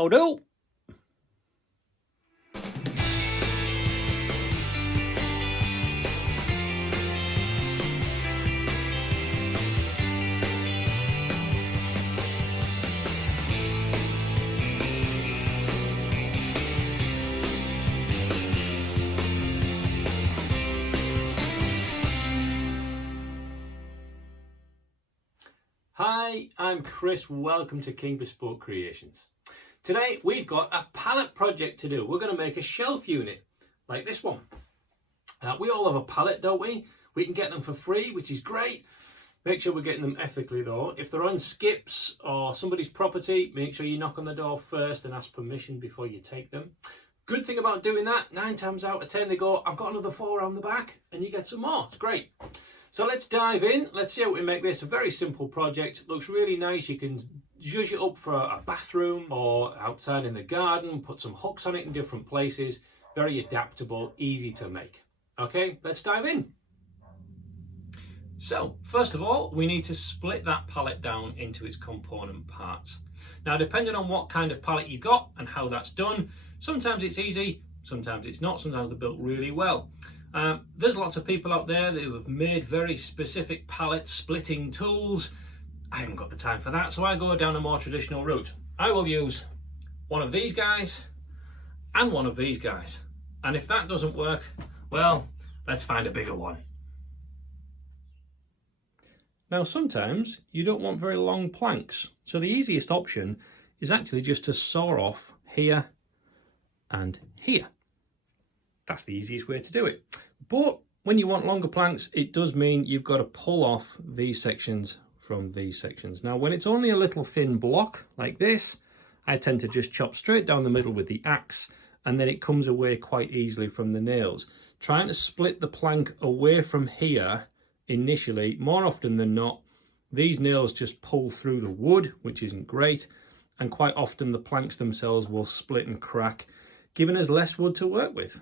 Oh no! Hi, I'm Chris. Welcome to King Bespoke Creations. Today we've got a pallet project to do. We're going to make a shelf unit like this one. We all have a pallet, don't we? We can get them for free, which is great. Make sure we're getting them ethically though. If they're on skips or somebody's property, make sure you knock on the door first and ask permission before you take them. Good thing about doing that, 9 times out of 10 they go, I've got another 4 around the back, and you get some more. It's great. So let's dive in. Let's see how we make this. A very simple project. Looks really nice. You can zhuzh it up for a bathroom or outside in the garden. Put some hooks on it in different places. Very adaptable, easy to make. Okay, let's dive in. So first of all, we need to split that pallet down into its component parts. Now, depending on what kind of pallet you got and how that's done, sometimes it's easy, sometimes it's not. Sometimes they're built really well. There's lots of people out there that have made very specific pallet splitting tools. I haven't got the time for that, so I go down a more traditional route. I will use one of these guys and one of these guys. And if that doesn't work, well, let's find a bigger one. Now, sometimes you don't want very long planks, so the easiest option is actually just to saw off here and here. That's the easiest way to do it. But when you want longer planks, it does mean you've got to pull off these sections from these sections. Now, when it's only a little thin block like this, I tend to just chop straight down the middle with the axe, and then it comes away quite easily from the nails. Trying to split the plank away from here initially, more often than not, these nails just pull through the wood, which isn't great, and quite often the planks themselves will split and crack, giving us less wood to work with.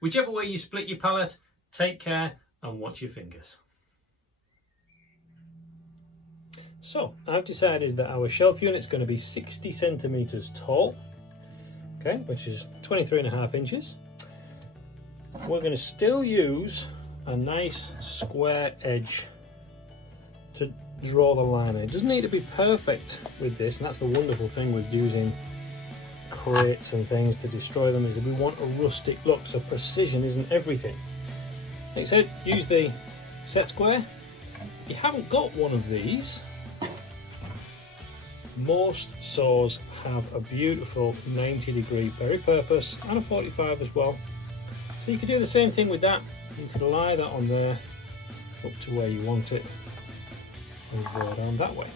Whichever way you split your pallet, take care and watch your fingers. So I've decided that our shelf unit is going to be 60 centimeters tall, okay, which is 23.5 inches. We're going to still use a nice square edge to draw the line in. It doesn't need to be perfect with this, and that's the wonderful thing with using crates and things to destroy them, is that we want a rustic look, so precision isn't everything. Like I said, use the set square. If you haven't got one of these, most saws have a beautiful 90-degree peri-purpose and a 45 as well, so you can do the same thing with that. You can lie that on there up to where you want it and go down that way.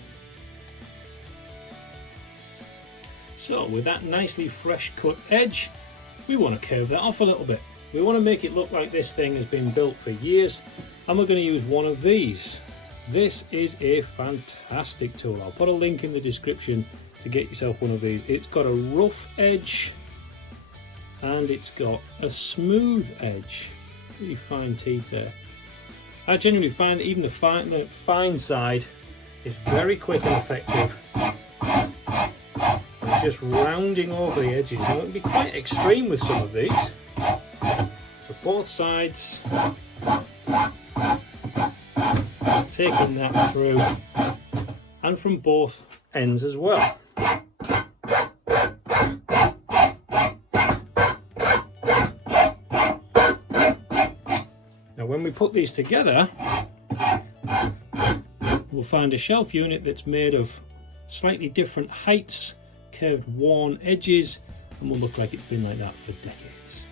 So with that nicely fresh cut edge, we want to curve that off a little bit. We want to make it look like this thing has been built for years, and we're going to use one of these. This is a fantastic tool. I'll put a link in the description to get yourself one of these. It's got a rough edge and it's got a smooth edge. Really fine teeth there. I generally find that even the fine side is very quick and effective. Just rounding over the edges. Now, it can be quite extreme with some of these. So both sides, taking that through, and from both ends as well. Now, when we put these together, we'll find a shelf unit that's made of slightly different heights, curved, worn edges, and will look like it's been like that for decades.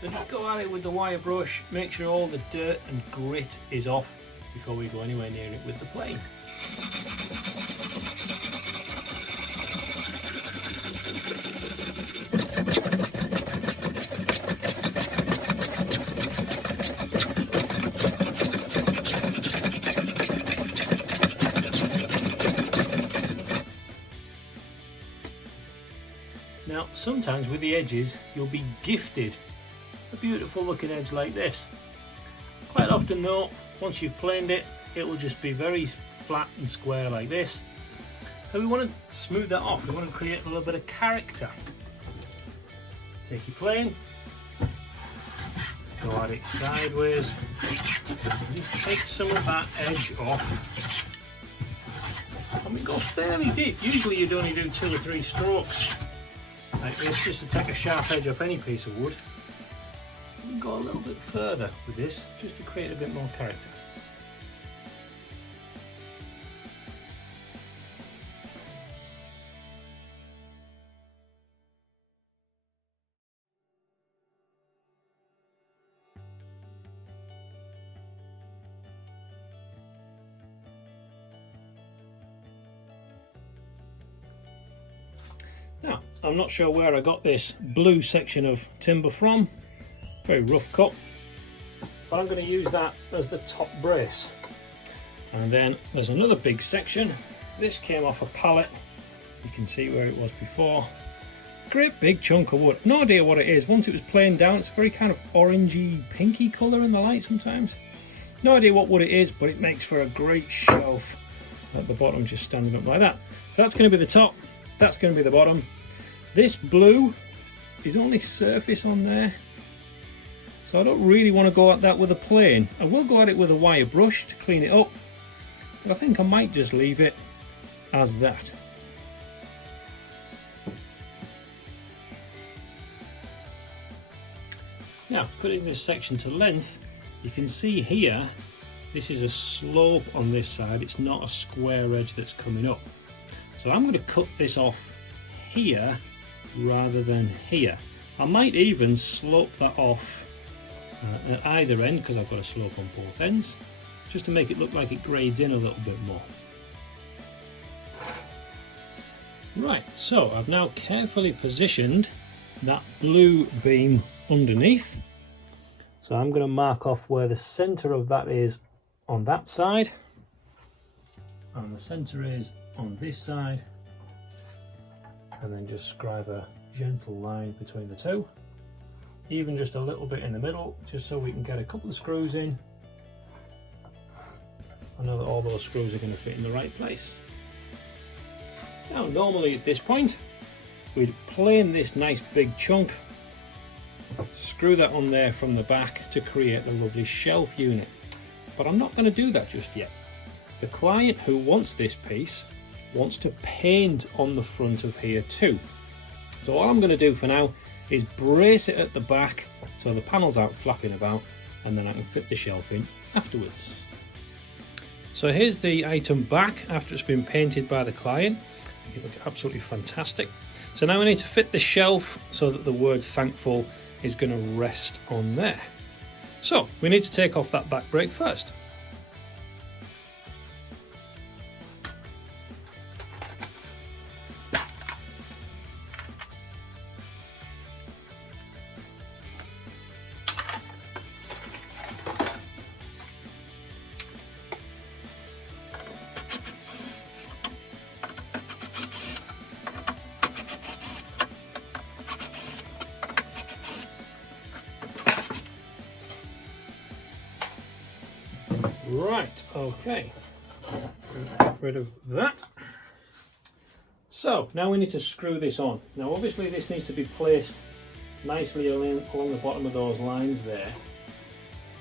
So just go at it with the wire brush, make sure all the dirt and grit is off before we go anywhere near it with the plane. Now, sometimes with the edges, you'll be gifted a beautiful looking edge like this. Quite often though, once you've planed it, it will just be very flat and square like this. So we want to smooth that off. We want to create a little bit of character. Take your plane, go at it sideways, and just take some of that edge off. And we go fairly deep. Usually you'd only do 2 or 3 strokes like this, just to take a sharp edge off any piece of wood. We can go a little bit further with this, just to create a bit more character. Now, I'm not sure where I got this blue section of timber from, very rough cut, but I'm going to use that as the top brace. And then there's another big section. This came off a pallet, you can see where it was before. Great big chunk of wood, no idea what it is. Once it was planed down, it's a very kind of orangey, pinky colour in the light sometimes. No idea what wood it is, but it makes for a great shelf at the bottom, just standing up like that. So that's going to be the top. That's going to be the bottom. This blue is only surface on there, so I don't really want to go at that with a plane. I will go at it with a wire brush to clean it up, but I think I might just leave it as that. Now, cutting this section to length, you can see here, this is a slope on this side. It's not a square edge that's coming up. So I'm going to cut this off here rather than here. I might even slope that off at either end, because I've got a slope on both ends, just to make it look like it grades in a little bit more. Right, so I've now carefully positioned that blue beam underneath. So I'm going to mark off where the centre of that is on that side, and the centre is on this side, and then just scribe a gentle line between the two, even just a little bit in the middle, just so we can get a couple of screws in. I know that all those screws are going to fit in the right place. Now, normally at this point we'd plane this nice big chunk, screw that on there from the back to create the lovely shelf unit, but I'm not going to do that just yet. The client who wants this piece wants to paint on the front of here too. So all I'm going to do for now is brace it at the back so the panels aren't flapping about, and then I can fit the shelf in afterwards. So here's the item back after it's been painted by the client. It looks absolutely fantastic. So now we need to fit the shelf so that the word thankful is going to rest on there. So we need to take off that back brake first. Right, okay, get rid of that. So now we need to screw this on. Now obviously this needs to be placed nicely along the bottom of those lines there,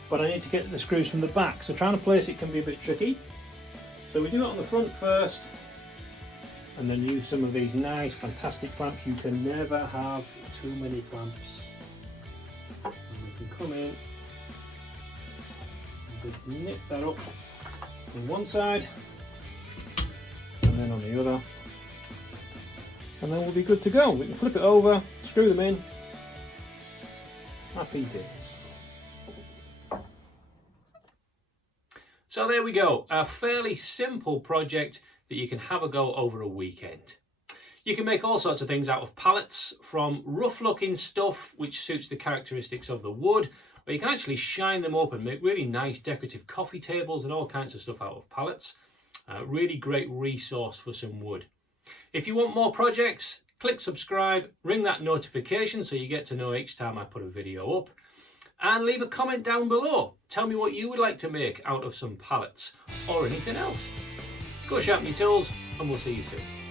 but I need to get the screws from the back, so trying to place it can be a bit tricky. So we do it on the front first, and then use some of these nice fantastic clamps. You can never have too many clamps. And we can come in, just nip that up on one side and then on the other, and then we'll be good to go. We can flip it over, screw them in, happy days. So there we go, a fairly simple project that you can have a go over a weekend. You can make all sorts of things out of pallets, from rough looking stuff which suits the characteristics of the wood, or you can actually shine them up and make really nice decorative coffee tables and all kinds of stuff out of pallets. Really great resource for some wood. If you want more projects, click subscribe, ring that notification so you get to know each time I put a video up, and leave a comment down below. Tell me what you would like to make out of some pallets or anything else. Go sharpen your tools, and we'll see you soon.